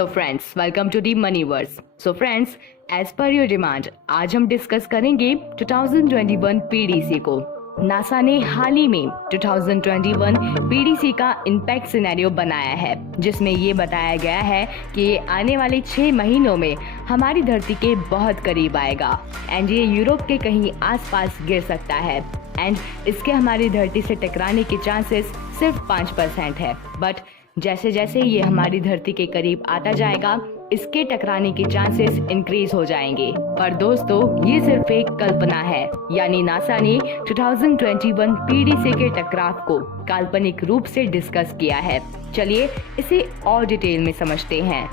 Hello friends, welcome to the Moneyverse. So friends, as per your demand आज हम discuss करेंगे 2021 PDC को। NASA ने हाल ही में 2021 पीडीसी का इम्पैक्ट सिनेरियो बनाया है, जिसमें ये बताया गया है कि ये आने वाले 6 महीनों में हमारी धरती के बहुत करीब आएगा एंड ये यूरोप के कहीं आसपास गिर सकता है एंड इसके हमारी धरती से टकराने के चांसेस सिर्फ 5% है। बट जैसे जैसे ये हमारी धरती के करीब आता जाएगा, इसके टकराने के चांसेस इंक्रीज हो जाएंगे। पर दोस्तों, ये सिर्फ एक कल्पना है, यानी नासा ने 2021 पीडीसी के टकराव को काल्पनिक रूप से डिस्कस किया है। चलिए इसे और डिटेल में समझते हैं।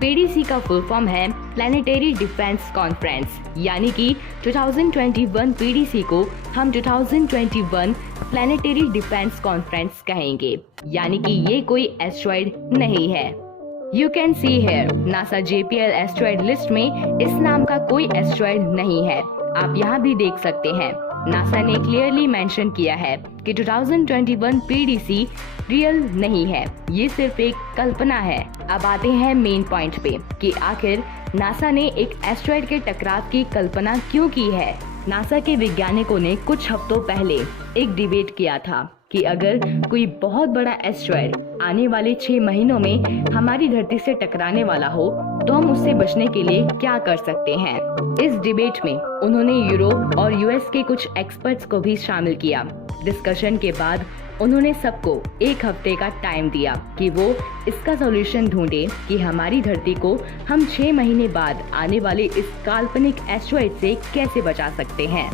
पीडीसी का फुल फॉर्म है प्लैनेटरी डिफेंस कॉन्फ्रेंस, यानी कि 2021 पीडीसी को हम 2021 प्लैनेटरी डिफेंस कॉन्फ्रेंस कहेंगे, यानी कि ये कोई एस्ट्रॉइड नहीं है। You can see here NASA JPL asteroid list में इस नाम का कोई एस्ट्रॉइड नहीं है। आप यहाँ भी देख सकते हैं, नासा ने क्लियरली मेंशन किया है कि 2021 पीडीसी रियल नहीं है, ये सिर्फ एक कल्पना है। अब आते हैं मेन पॉइंट पे कि आखिर नासा ने एक एस्ट्रॉइड के टकराव की कल्पना क्यों की है। नासा के वैज्ञानिकों ने कुछ हफ्तों पहले एक डिबेट किया था कि अगर कोई बहुत बड़ा एस्ट्रॉइड आने वाले 6 महीनों में हमारी धरती से टकराने वाला हो तो हम उससे बचने के लिए क्या कर सकते हैं। इस डिबेट में उन्होंने यूरोप और US के कुछ एक्सपर्ट्स को भी शामिल किया। डिस्कशन के बाद उन्होंने सबको 1 हफ्ते का टाइम दिया कि वो इसका सॉल्यूशन ढूंढे कि हमारी धरती को हम 6 महीने बाद आने वाले इस काल्पनिक एस्ट्रॉइड से कैसे बचा सकते हैं।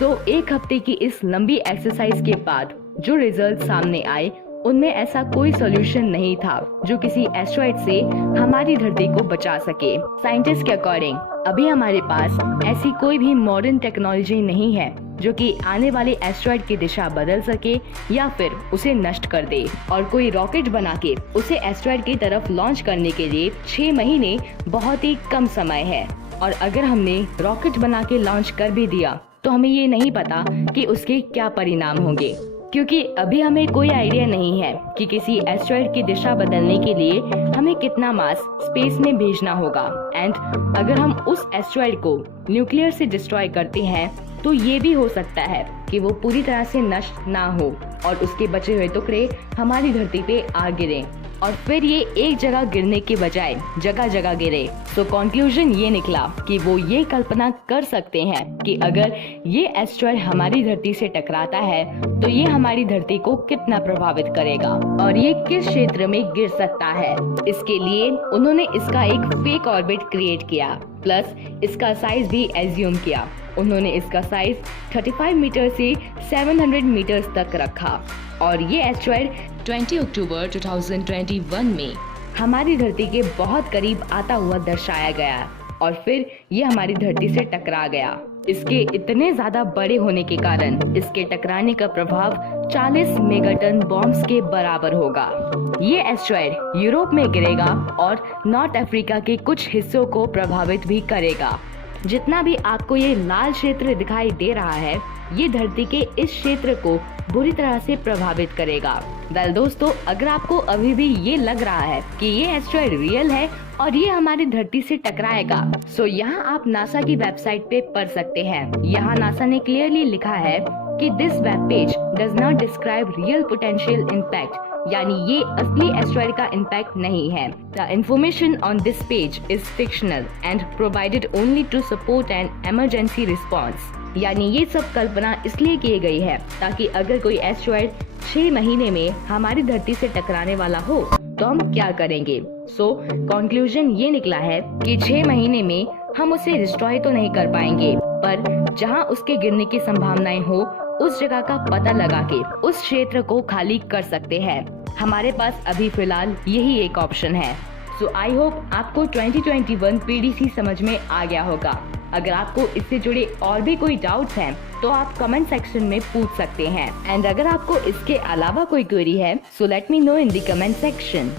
तो 1 हफ्ते की इस लंबी एक्सरसाइज के बाद जो रिजल्ट सामने आए, उनमें ऐसा कोई सॉल्यूशन नहीं था जो किसी एस्ट्रॉइड से हमारी धरती को बचा सके। साइंटिस्ट के अकॉर्डिंग अभी हमारे पास ऐसी कोई भी मॉडर्न टेक्नोलॉजी नहीं है जो कि आने वाले एस्ट्रॉइड की दिशा बदल सके या फिर उसे नष्ट कर दे। और कोई रॉकेट बना के उसे एस्ट्रॉइड की तरफ लॉन्च करने के लिए 6 महीने बहुत ही कम समय है। और अगर हमने रॉकेट बना के लॉन्च कर भी दिया तो हमें ये नहीं पता कि उसके क्या परिणाम होंगे, क्योंकि अभी हमें कोई आइडिया नहीं है कि किसी एस्ट्रॉइड की दिशा बदलने के लिए हमें कितना मास स्पेस में भेजना होगा। एंड अगर हम उस एस्ट्रॉइड को न्यूक्लियर से डिस्ट्रॉय करते हैं तो ये भी हो सकता है कि वो पूरी तरह से नष्ट ना हो और उसके बचे हुए टुकड़े हमारी धरती पे आ गिरे और फिर ये एक जगह गिरने के बजाय जगह जगह गिरे। तो कंक्लूजन ये निकला कि वो ये कल्पना कर सकते हैं कि अगर ये एस्ट्रॉइड हमारी धरती से टकराता है तो ये हमारी धरती को कितना प्रभावित करेगा और ये किस क्षेत्र में गिर सकता है। इसके लिए उन्होंने इसका एक फेक ऑर्बिट क्रिएट किया, प्लस इसका साइज भी एज्यूम किया। उन्होंने इसका साइज 35 मीटर से 700 मीटर तक रखा और ये एस्ट्रॉइड 20 अक्टूबर 2021 में हमारी धरती के बहुत करीब आता हुआ दर्शाया गया और फिर ये हमारी धरती से टकरा गया। इसके इतने ज्यादा बड़े होने के कारण इसके टकराने का प्रभाव 40 मेगाटन बॉम्ब्स के बराबर होगा। ये एस्ट्रॉइड यूरोप में गिरेगा और नॉर्थ अफ्रीका के कुछ हिस्सों को प्रभावित भी करेगा। जितना भी आपको ये लाल क्षेत्र दिखाई दे रहा है, ये धरती के इस क्षेत्र को बुरी तरह से प्रभावित करेगा। वेल दोस्तों, अगर आपको अभी भी ये लग रहा है कि ये एस्ट्रॉइड रियल है और ये हमारी धरती से टकराएगा, सो यहाँ आप नासा की वेबसाइट पे पढ़ सकते हैं। यहाँ नासा ने क्लियरली लिखा है कि this web page does not describe real potential impact, यानी ये असली एस्ट्रॉइड का इम्पैक्ट नहीं है। The information on this page is fictional and provided only to support an emergency response, यानी ये सब कल्पना इसलिए की गई है ताकि अगर कोई एस्ट्रॉइड 6 महीने में हमारी धरती से टकराने वाला हो तो हम क्या करेंगे। सो कंक्लूजन ये निकला है कि 6 महीने में हम उसे डिस्ट्रॉय तो नहीं कर पाएंगे, पर जहाँ उसके गिरने की संभावनाएं हो उस जगह का पता लगा के उस क्षेत्र को खाली कर सकते हैं। हमारे पास अभी फिलहाल यही एक ऑप्शन है। सो आई होप आपको 2021 पीडीसी समझ में आ गया होगा। अगर आपको इससे जुड़े और भी कोई डाउट्स हैं तो आप कमेंट सेक्शन में पूछ सकते हैं। एंड अगर आपको इसके अलावा कोई क्वेरी है so let me know in the comment section.